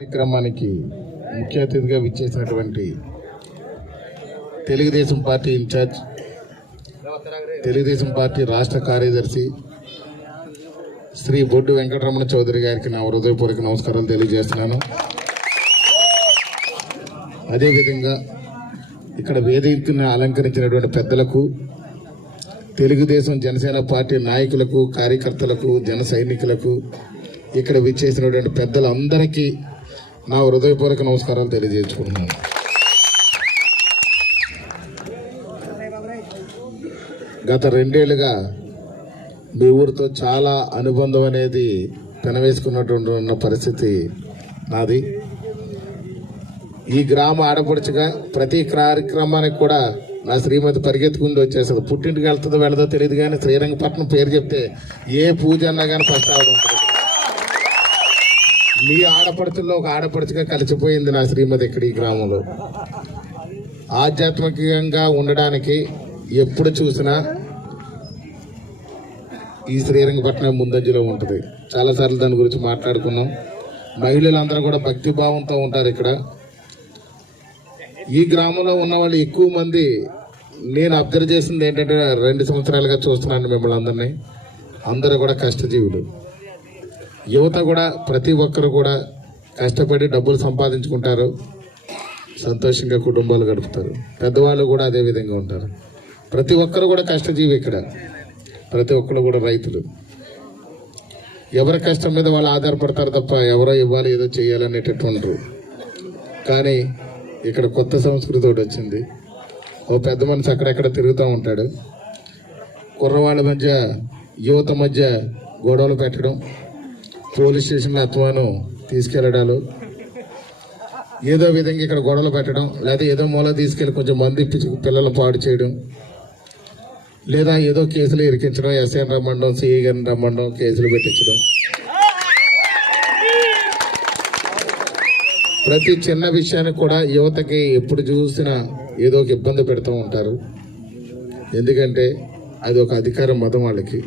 కార్యక్రమానికి ముఖ్య అతిథిగా విచ్చేసినటువంటి Telugu Desam party incharge Telugu Desam party రాష్ట్ర కార్యదర్శి శ్రీ బొడ్డు వెంకటరమణ చౌదరి గారికి నా హృదయపూర్వక నమస్కారాలు తెలియజేస్తున్నాను. అదేవిధంగా ఇక్కడ వేదికను అలంకరించినటువంటి పెద్దలకు తెలుగుదేశం జనసేన పార్టీ నాయకులకు కార్యకర్తలకు జన సైనికులకు ఇక్కడ విచ్చేసినటువంటి పెద్దలందరికీ నా హృదయపూర్వక నమస్కారాలు తెలియజేసుకుంటున్నాను. గత రెండేళ్ళుగా మీ ఊరితో చాలా అనుబంధం అనేది పెనవేసుకున్నటువంటి ఉన్న పరిస్థితి నాది. ఈ గ్రామ ఆడపడుచుగా ప్రతి కార్యక్రమానికి కూడా నా శ్రీమతి పరిగెత్తుకుంటూ వచ్చేస్తుంది. పుట్టింటికి వెళ్తుందో వెళ్ళదో తెలియదు కానీ శ్రీరంగపట్నం పేరు చెప్తే ఏ పూజ అన్నా కానీ ఫస్ట్ ఆవిడ ఉంటుంది. మీ ఆడపడుచుల్లో ఒక ఆడపడుచుగా కలిసిపోయింది నా శ్రీమతి ఇక్కడ ఈ గ్రామంలో. ఆధ్యాత్మికంగా ఉండడానికి ఎప్పుడు చూసినా ఈ శ్రీరంగపట్నం ముందంజలో ఉంటుంది. చాలాసార్లు దాని గురించి మాట్లాడుకున్నాం. మహిళలందరూ కూడా భక్తి భావంతో ఉంటారు ఇక్కడ. ఈ గ్రామంలో ఉన్న వాళ్ళు ఎక్కువ మంది నేను అబ్జర్వ్ చేసింది ఏంటంటే రెండు సంవత్సరాలుగా చూస్తున్నాను మిమ్మల్ని అందరినీ. అందరూ కూడా కష్టజీవులు. యువత కూడా ప్రతి ఒక్కరు కూడా కష్టపడి డబ్బులు సంపాదించుకుంటారు. సంతోషంగా కుటుంబాలు గడుపుతారు. పెద్దవాళ్ళు కూడా అదే విధంగా ఉంటారు. ప్రతి ఒక్కరు కూడా కష్టజీవి ఇక్కడ. ప్రతి ఒక్కరు కూడా రైతులు. ఎవరి కష్టం మీద వాళ్ళు ఆధారపడతారు తప్ప ఎవరో ఇవ్వాలి ఏదో చేయాలనేటటువంటి కానీ ఇక్కడ కొత్త సంస్కృతి ఒకటి వచ్చింది. ఓ పెద్ద మనిషి అక్కడెక్కడ తిరుగుతూ ఉంటాడు. కుర్రవాళ్ళ మధ్య యువత మధ్య గొడవలు పెట్టడం పోలీస్ స్టేషన్లో అత్వాను తీసుకెళ్ళడాలు. ఏదో విధంగా ఇక్కడ గొడవలు పెట్టడం లేదా ఏదో మూల తీసుకెళ్ళి కొంచెం మంది పిల్లలు పాడు చేయడం లేదా ఏదో కేసులు ఇరికించడం ఎస్ఐని రమ్మండం సిఐ గారిని రమ్మండం కేసులు పెట్టించడం. ప్రతి చిన్న విషయానికి కూడా యువతకి ఎప్పుడు చూసినా ఏదో ఒక ఇబ్బంది పెడుతూ ఉంటారు. ఎందుకంటే అది ఒక అధికారం మతం వాళ్ళకి.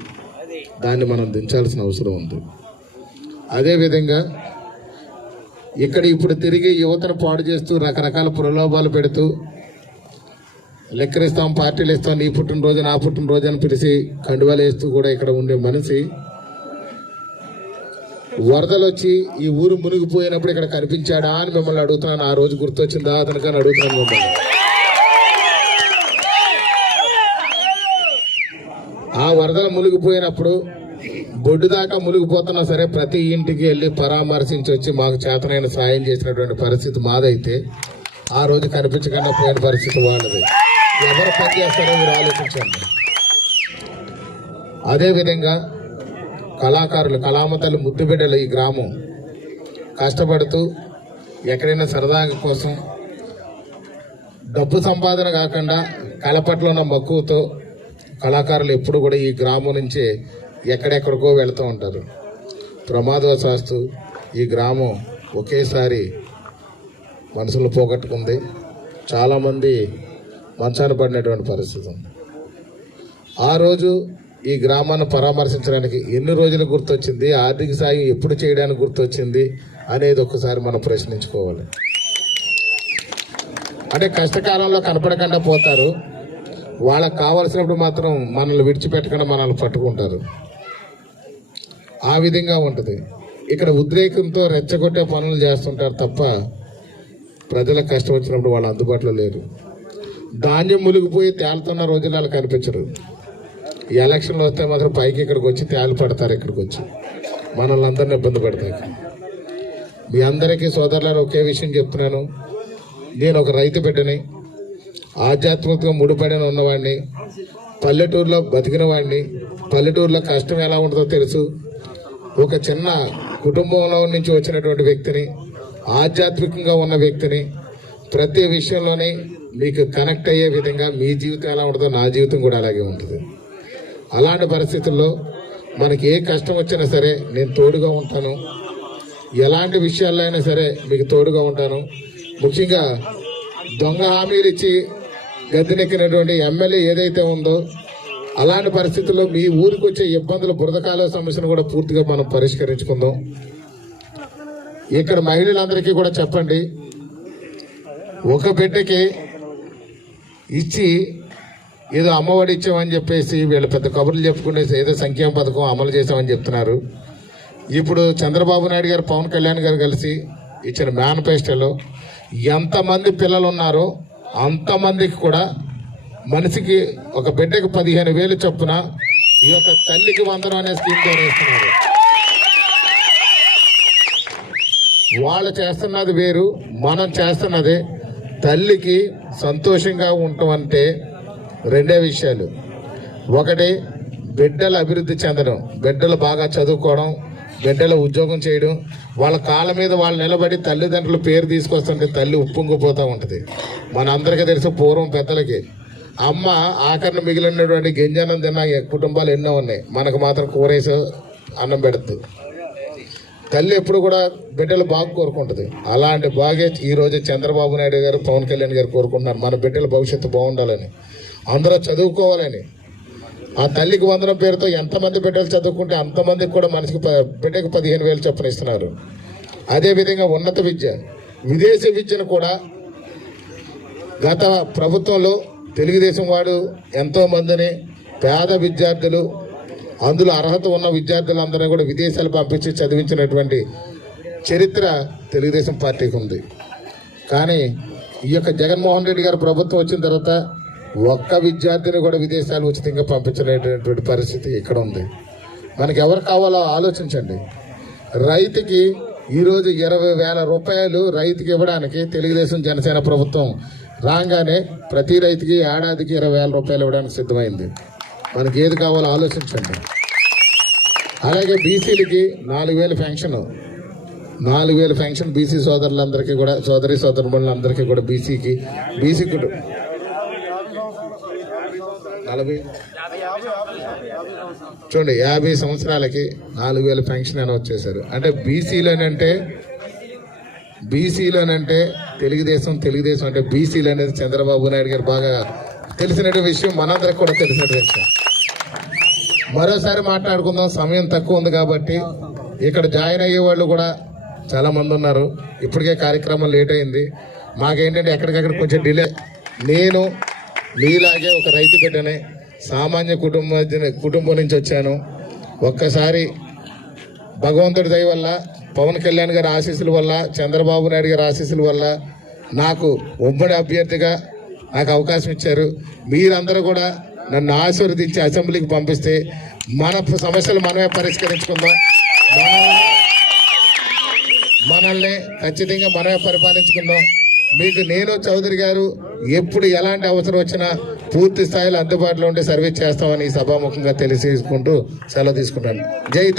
దాన్ని మనం దించాల్సిన అవసరం ఉంది. అదేవిధంగా ఇక్కడ ఇప్పుడు తిరిగి యువతను పాడు చేస్తూ రకరకాల ప్రలోభాలు పెడుతూ లెక్కరిస్తాం పార్టీలు ఇస్తాం నీ పుట్టినరోజు నా పుట్టినరోజు అని పిలిచి కండువాలు వేస్తూ కూడా ఇక్కడ ఉండే మనిషి వరదలు వచ్చి ఈ ఊరు మునిగిపోయినప్పుడు ఇక్కడ కనిపించాడా అని మిమ్మల్ని అడుగుతున్నాను. ఆ రోజు గుర్తొచ్చిందా? అతనికి అని అడుగుతున్నాను మిమ్మల్ని. ఆ వరదలు మునిగిపోయినప్పుడు బొడ్డు దాకా మునిగిపోతున్నా సరే ప్రతి ఇంటికి వెళ్ళి పరామర్శించి వచ్చి మాకు చేతనైన సాయం చేసినటువంటి పరిస్థితి మాదైతే ఆ రోజు కనిపించకుండా పోయిన పరిస్థితి వాళ్ళది. ఎవరు పని చేస్తారో మీరు ఆలోచించండి. అదేవిధంగా కళాకారులు కళామతలు ముద్దుబిడ్డలు ఈ గ్రామం కష్టపడుతూ ఎక్కడైనా సరదాగా కోసం డబ్బు సంపాదన కాకుండా కళ పట్ల ఉన్న మక్కువతో కళాకారులు ఎప్పుడు కూడా ఈ గ్రామం నుంచి ఎక్కడెక్కడికో వెళ్తూ ఉంటారు. ప్రమాదవశాస్తు ఈ గ్రామం ఒకేసారి మనసులు పోగొట్టుకుంది. చాలామంది మంచాన పడినటువంటి పరిస్థితి. ఉంది ఆ రోజు ఈ గ్రామాన్ని పరామర్శించడానికి ఎన్ని రోజులు గుర్తొచ్చింది ఆర్థిక సాయం ఎప్పుడు చేయడానికి గుర్తొచ్చింది అనేది ఒకసారి మనం ప్రశ్నించుకోవాలి. అంటే కష్టకాలంలో కనపడకుండా పోతారు. వాళ్ళకి కావలసినప్పుడు మాత్రం మనల్ని విడిచిపెట్టకుండా మనల్ని పట్టుకుంటారు. ఆ విధంగా ఉంటుంది. ఇక్కడ ఉద్రేకంతో రెచ్చగొట్టే పనులు చేస్తుంటారు తప్ప ప్రజలకు కష్టం వచ్చినప్పుడు వాళ్ళు అందుబాటులో లేరు. ధాన్యం మునిగిపోయి తేలుతున్న రోజులు వాళ్ళకి కనిపించరు. ఎలక్షన్లు వస్తే మాత్రం పైకి ఇక్కడికి వచ్చి తేలు పడతారు ఇక్కడికి వచ్చి. మనల్ని అందరిని ఇబ్బంది పెడతారు మీ అందరికీ సోదరులారు ఒకే విషయం చెప్తున్నాను. నేను ఒక రైతు బిడ్డని ఆధ్యాత్మికంగా ముడిపడిన ఉన్నవాడిని పల్లెటూరులో బతికిన వాడిని పల్లెటూరులో కష్టం ఎలా ఉంటుందో తెలుసు. ఒక చిన్న కుటుంబంలో నుంచి వచ్చినటువంటి వ్యక్తిని ఆధ్యాత్మికంగా ఉన్న వ్యక్తిని ప్రతి విషయంలోనే మీకు కనెక్ట్ అయ్యే విధంగా మీ జీవితం ఎలా ఉంటుందో నా జీవితం కూడా అలాగే ఉంటుంది. అలాంటి పరిస్థితుల్లో మనకి ఏ కష్టం వచ్చినా సరే నేను తోడుగా ఉంటాను. ఎలాంటి విషయాల్లో అయినా సరే మీకు తోడుగా ఉంటాను. ముఖ్యంగా దొంగ హామీలు ఇచ్చి గద్దెనెక్కినటువంటి ఎమ్మెల్యే ఏదైతే ఉందో అలాంటి పరిస్థితుల్లో మీ ఊరికి వచ్చే ఇబ్బందులు బురదకాల సమస్యను కూడా పూర్తిగా మనం పరిష్కరించుకుందాం. ఇక్కడ మహిళలందరికీ కూడా చెప్పండి. ఒక బిడ్డకి ఇచ్చి ఏదో అమ్మఒడి ఇచ్చామని చెప్పేసి వీళ్ళు పెద్ద కబుర్లు చెప్పుకునేసి ఏదో సంక్షేమ పథకం అమలు చేశామని చెప్తున్నారు. ఇప్పుడు చంద్రబాబు నాయుడు గారు పవన్ కళ్యాణ్ గారు కలిసి ఇచ్చిన మేనిఫెస్టోలో ఎంతమంది పిల్లలు ఉన్నారో అంతమందికి కూడా మనిషికి ఒక బిడ్డకి పదిహేను వేలు చొప్పున ఈ యొక్క తల్లికి వందనం అనే స్కీమ్ ద్వారా వాళ్ళు చేస్తున్నది వేరు మనం చేస్తున్నది. తల్లికి సంతోషంగా ఉండటం అంటే రెండే విషయాలు. ఒకటి బిడ్డలు అభివృద్ధి చెందడం బిడ్డలు బాగా చదువుకోవడం బిడ్డలు ఉద్యోగం చేయడం. వాళ్ళ కాళ్ళ మీద వాళ్ళు నిలబడి తల్లిదండ్రుల పేరు తీసుకొస్తుంటే తల్లి ఉప్పొంగిపోతూ ఉంటుంది. మనందరికీ తెలుసు పూర్వం పెద్దలకి అమ్మ ఆఖరిని మిగిలినటువంటి గింజనం తిన్న కుటుంబాలు ఎన్నో ఉన్నాయి. మనకు మాత్రం కూరేసి అన్నం పెడుతుంది తల్లి ఎప్పుడు కూడా బిడ్డలు బాగు కోరుకుంటుంది. అలాంటి బాగే ఈ చంద్రబాబు నాయుడు గారు పవన్ కళ్యాణ్ గారు కోరుకుంటున్నారు. మన బిడ్డల భవిష్యత్తు బాగుండాలని. అందరూ చదువుకోవాలని. ఆ తల్లికి వందనం పేరుతో ఎంతమంది బిడ్డలు చదువుకుంటే అంతమందికి కూడా మనిషికి బిడ్డకి బిడ్డకు పదిహేను వేలు చొప్పున ఇస్తున్నారు. అదేవిధంగా ఉన్నత విద్య విదేశీ విద్యను కూడా గత ప్రభుత్వంలో తెలుగుదేశం వాడు ఎంతోమందిని పేద విద్యార్థులు అందులో అర్హత ఉన్న విద్యార్థులందరినీ కూడా విదేశాలు పంపించి చదివించినటువంటి చరిత్ర తెలుగుదేశం పార్టీకి ఉంది. కానీ ఈ యొక్క జగన్మోహన్ రెడ్డి గారు ప్రభుత్వం వచ్చిన తర్వాత ఒక్క విద్యార్థిని కూడా విదేశాలు ఉచితంగా పంపించలేటటువంటి పరిస్థితి ఇక్కడ ఉంది. మనకి ఎవరు కావాలో ఆలోచించండి. రైతుకి ఈరోజు ఇరవై వేల రూపాయలు రైతుకి ఇవ్వడానికి తెలుగుదేశం జనసేన ప్రభుత్వం రాగానే ప్రతి రైతుకి ఏడాదికి ఇరవై వేల రూపాయలు ఇవ్వడానికి సిద్ధమైంది. మనకి ఏది కావాలో ఆలోచించండి. అలాగే బీసీలకి నాలుగు వేలు ఫెన్షన్ నాలుగు వేలు ఫెన్షన్ బీసీ సోదరులందరికీ కూడా సోదరి సోదరులందరికీ కూడా బీసీకి బీసీ కుటుంబ నలభై. చూడండి యాభై సంవత్సరాలకి నాలుగు వేల పెన్షన్ అని వచ్చేసారు అంటే బీసీలోనంటే బీసీలోనంటే తెలుగుదేశం తెలుగుదేశం అంటే బీసీలు అనేది చంద్రబాబు నాయుడు గారు బాగా తెలిసిన విషయం మనందరికి కూడా తెలిసిన విషయం. మరోసారి మాట్లాడుకుందాం సమయం తక్కువ ఉంది కాబట్టి ఇక్కడ జాయిన్ అయ్యే వాళ్ళు కూడా చాలా మంది ఉన్నారు. ఇప్పటికే కార్యక్రమం లేట్ అయింది. మాకేంటంటే ఎక్కడికక్కడ కొంచెం డిలే. నేను మీలాగే ఒక రైతు బిడ్డని సామాన్య కుటుంబ కుటుంబం నుంచి వచ్చాను. ఒక్కసారి భగవంతుడి దయ వల్ల పవన్ కళ్యాణ్ గారి ఆశీస్సుల వల్ల చంద్రబాబు నాయుడు గారి ఆశీస్సుల వల్ల నాకు ఉమ్మడి అభ్యర్థిగా నాకు అవకాశం ఇచ్చారు. మీరందరూ కూడా నన్ను ఆశీర్వదించి అసెంబ్లీకి పంపిస్తే మన సమస్యలు మనమే పరిష్కరించుకుందాం. మనల్ని ఖచ్చితంగా మనమే పరిపాలించుకుందాం. మీకు నేను చౌదరి గారు ఎప్పుడు ఎలాంటి అవసరం వచ్చినా పూర్తి స్థాయిలో అందుబాటులో ఉండే సర్వీస్ చేస్తామని సభాముఖంగా తెలియజేసుకుంటూ సెలవు తీసుకుంటాను. జై